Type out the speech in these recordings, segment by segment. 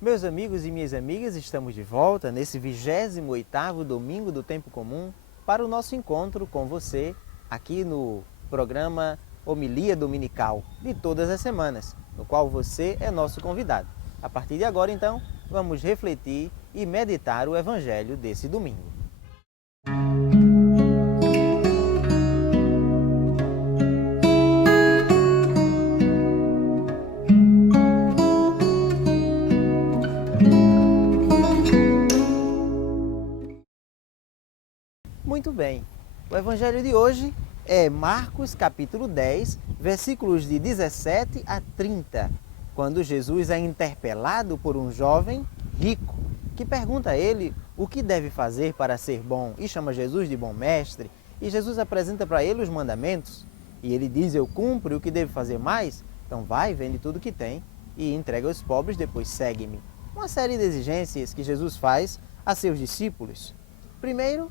Meus amigos e minhas amigas, estamos de volta nesse 28º domingo do Tempo Comum para o nosso encontro com você aqui no programa Homilia Dominical de todas as semanas, no qual você é nosso convidado. A partir de agora, então, vamos refletir e meditar o Evangelho desse domingo. Muito bem, o Evangelho de hoje é Marcos capítulo 10, versículos de 17 a 30, quando Jesus é interpelado por um jovem rico, que pergunta a ele o que deve fazer para ser bom e chama Jesus de bom mestre, e Jesus apresenta para ele os mandamentos, e ele diz: eu cumpro, o que devo fazer mais? Então vai, vende tudo que tem e entrega aos pobres, depois segue-me. Uma série de exigências que Jesus faz a seus discípulos. Primeiro,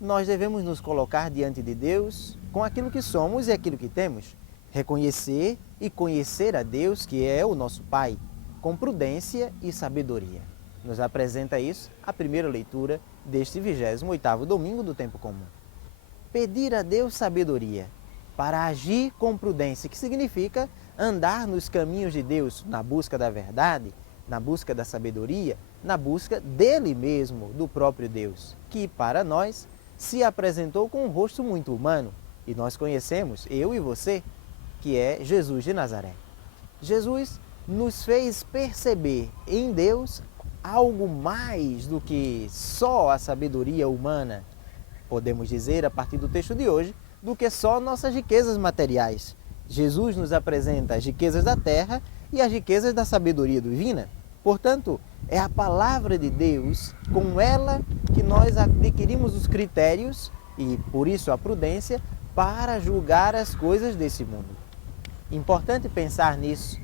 nós devemos nos colocar diante de Deus com aquilo que somos e aquilo que temos. Reconhecer e conhecer a Deus, que é o nosso Pai, com prudência e sabedoria. Nos apresenta isso a primeira leitura deste 28º domingo do Tempo Comum. Pedir a Deus sabedoria para agir com prudência, que significa andar nos caminhos de Deus, na busca da verdade, na busca da sabedoria, na busca dele mesmo, do próprio Deus, que para nós se apresentou com um rosto muito humano, e nós conhecemos, eu e você, que é Jesus de Nazaré. Jesus nos fez perceber em Deus algo mais do que só a sabedoria humana, podemos dizer, a partir do texto de hoje, do que só nossas riquezas materiais. Jesus nos apresenta as riquezas da terra e as riquezas da sabedoria divina. Portanto, é a palavra de Deus, com ela que nós adquirimos os critérios e, por isso, a prudência para julgar as coisas desse mundo. Importante pensar nisso,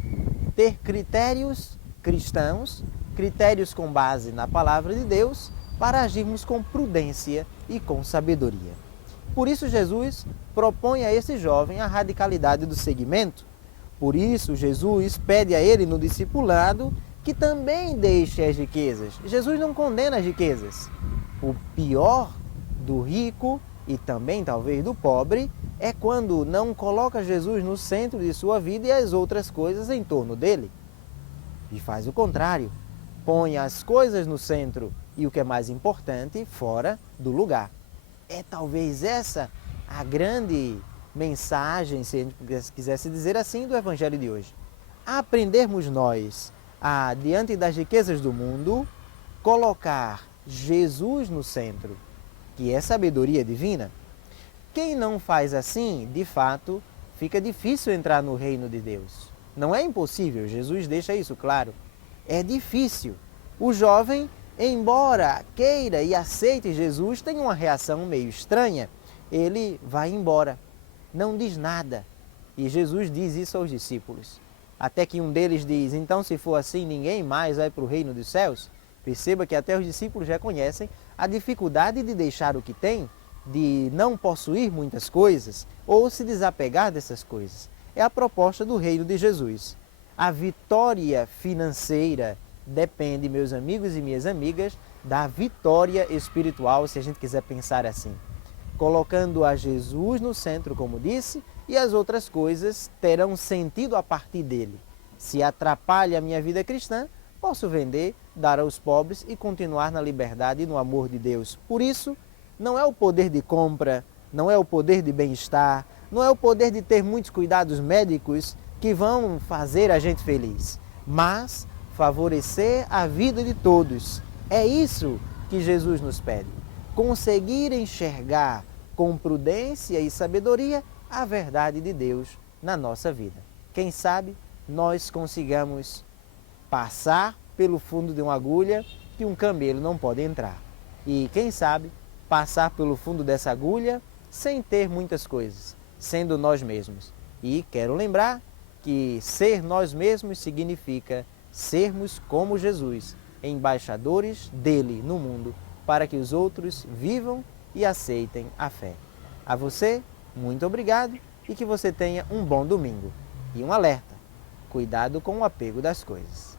ter critérios cristãos, critérios com base na palavra de Deus, para agirmos com prudência e com sabedoria. Por isso, Jesus propõe a esse jovem a radicalidade do seguimento. Por isso, Jesus pede a ele no discipulado que também deixe as riquezas. Jesus não condena as riquezas. O pior do rico e também talvez do pobre é quando não coloca Jesus no centro de sua vida e as outras coisas em torno dele. E faz o contrário, põe as coisas no centro e o que é mais importante fora do lugar. É talvez essa a grande mensagem, se a gente quisesse dizer assim, do Evangelho de hoje. Aprendermos nós a, diante das riquezas do mundo, colocar Jesus no centro, que é sabedoria divina. Quem não faz assim, de fato, fica difícil entrar no reino de Deus. Não é impossível, Jesus deixa isso claro. É difícil. O jovem, embora queira e aceite Jesus, tem uma reação meio estranha. Ele vai embora, não diz nada. E Jesus diz isso aos discípulos. Até que um deles diz: então, se for assim, ninguém mais vai para o reino dos céus. Perceba que até os discípulos reconhecem a dificuldade de deixar o que tem, de não possuir muitas coisas ou se desapegar dessas coisas. É a proposta do reino de Jesus. A vitória financeira depende, meus amigos e minhas amigas, da vitória espiritual, se a gente quiser pensar assim. Colocando a Jesus no centro, como disse, e as outras coisas terão sentido a partir dele. Se atrapalha a minha vida cristã, posso vender, dar aos pobres e continuar na liberdade e no amor de Deus. Por isso, não é o poder de compra, não é o poder de bem-estar, não é o poder de ter muitos cuidados médicos que vão fazer a gente feliz, mas favorecer a vida de todos. É isso que Jesus nos pede. Conseguir enxergar com prudência e sabedoria a verdade de Deus na nossa vida. Quem sabe nós consigamos passar pelo fundo de uma agulha que um camelo não pode entrar. E quem sabe passar pelo fundo dessa agulha sem ter muitas coisas, sendo nós mesmos. E quero lembrar que ser nós mesmos significa sermos como Jesus, embaixadores dele no mundo, para que os outros vivam e aceitem a fé. A você, muito obrigado e que você tenha um bom domingo. E um alerta: cuidado com o apego das coisas.